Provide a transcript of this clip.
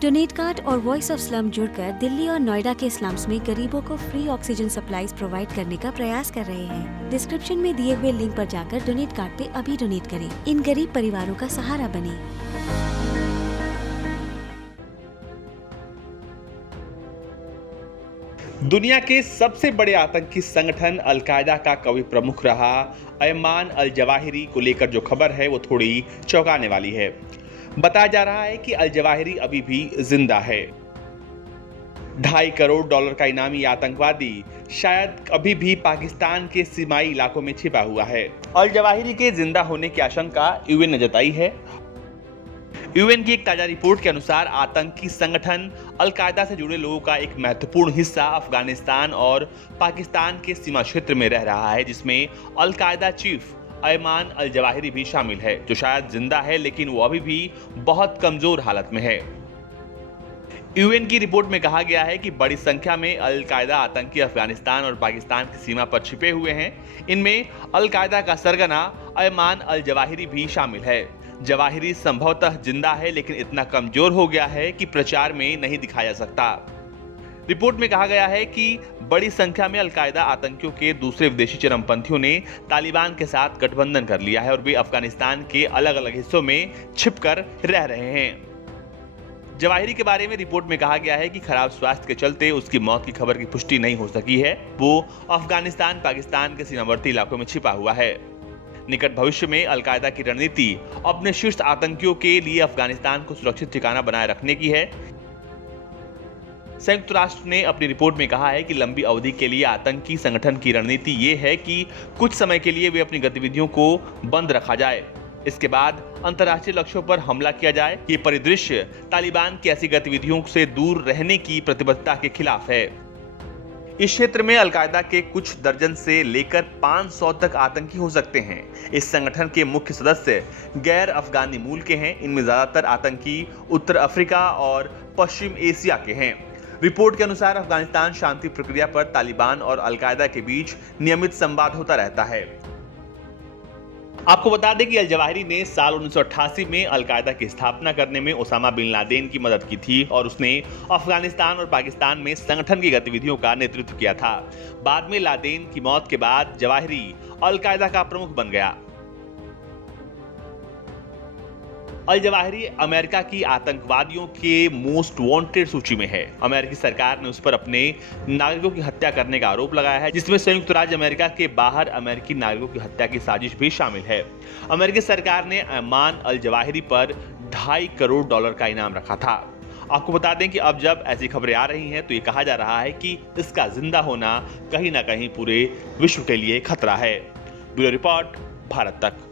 Donate card और voice of slum जुड़कर दिल्ली और नोएडा के स्लम्स में गरीबों को फ्री ऑक्सीजन सप्लाईज प्रोवाइड करने का प्रयास कर रहे हैं। डिस्क्रिप्शन में दिए हुए लिंक पर जाकर डोनेट कार्ड पे अभी डोनेट करें। इन गरीब परिवारों का सहारा बने। दुनिया के सबसे बड़े आतंकी संगठन अलकायदा का कभी प्रमुख रहा अयमान अल जवाहिरी को लेकर जो खबर है वो थोड़ी चौंकाने वाली है। बताया जा रहा है कि अल जवाहिरी अभी भी जिंदा है। $2.5 करोड़ का इनामी आतंकवादी शायद अभी भी पाकिस्तान के सीमाई इलाकों में छिपा हुआ है। अल जवाहिरी के जिंदा होने की आशंका यूएन ने जताई है। यूएन की एक ताजा रिपोर्ट के अनुसार आतंकी संगठन अलकायदा से जुड़े लोगों का एक महत्वपूर्ण हिस्सा अफगानिस्तान और पाकिस्तान के सीमा क्षेत्र में रह रहा है, जिसमें Al Qaeda chief Ayman al Zawahiri भी शामिल है, जो शायद जिंदा है लेकिन वो अभी भी बहुत कमजोर हालत में है। यूएन की रिपोर्ट में कहा गया है कि बड़ी संख्या में अलकायदा आतंकी अफगानिस्तान और पाकिस्तान की सीमा पर छिपे हुए हैं। इनमें अलकायदा का सरगना अयमान अल जवाहिरी भी शामिल है। जवाहिरी संभवतः जिंदा है लेकिन इतना कमजोर हो गया है कि प्रचार में नहीं दिखाया जा सकता। रिपोर्ट में कहा गया है कि बड़ी संख्या में अलकायदा आतंकियों के दूसरे विदेशी चरमपंथियों ने तालिबान के साथ गठबंधन कर लिया है और वे अफगानिस्तान के अलग अलग हिस्सों में छिपकर रह रहे हैं। जवाहिरी के बारे में रिपोर्ट में कहा गया है कि खराब स्वास्थ्य के चलते उसकी मौत की खबर की पुष्टि नहीं हो सकी है। वो अफगानिस्तान पाकिस्तान के सीमावर्ती इलाकों में छिपा हुआ है। निकट भविष्य में अलकायदा की रणनीति अपने शीर्ष आतंकियों के लिए अफगानिस्तान को सुरक्षित ठिकाना बनाए रखने की है। संयुक्त राष्ट्र ने अपनी रिपोर्ट में कहा है कि लंबी अवधि के लिए आतंकी संगठन की रणनीति ये है कि कुछ समय के लिए वे अपनी गतिविधियों को बंद रखा जाए, इसके बाद अंतर्राष्ट्रीय लक्ष्यों पर हमला किया जाए। ये परिदृश्य तालिबान की ऐसी गतिविधियों से दूर रहने की प्रतिबद्धता के खिलाफ है। इस क्षेत्र में अलकायदा के कुछ दर्जन से लेकर 500 तक आतंकी हो सकते हैं। इस संगठन के मुख्य सदस्य गैर अफगानी मूल के हैं। इनमें ज्यादातर आतंकी उत्तर अफ्रीका और पश्चिम एशिया के हैं। रिपोर्ट के अनुसार अफगानिस्तान शांति प्रक्रिया पर तालिबान और अलकायदा के बीच नियमित संवाद होता रहता है। आपको बता दें कि अल जवाहिरी ने साल 1988 में अलकायदा की स्थापना करने में ओसामा बिन लादेन की मदद की थी और उसने अफगानिस्तान और पाकिस्तान में संगठन की गतिविधियों का नेतृत्व किया था। बाद में लादेन की मौत के बाद जवाहिरी अलकायदा का प्रमुख बन गया। अल जवाहिरी अमेरिका की आतंकवादियों के मोस्ट वांटेड सूची में है। अमेरिकी सरकार ने उस पर अपने नागरिकों की हत्या करने का आरोप लगाया है, जिसमें संयुक्त राज्य अमेरिका के बाहर अमेरिकी नागरिकों की हत्या की साजिश भी शामिल है। अमेरिकी सरकार ने अयमान अल जवाहिरी पर $2.5 करोड़ का इनाम रखा था। आपको बता दें कि अब जब ऐसी खबरें आ रही हैं तो ये कहा जा रहा है कि इसका जिंदा होना कहीं ना कहीं पूरे विश्व के लिए खतरा है। ब्यूरो रिपोर्ट, भारत तक।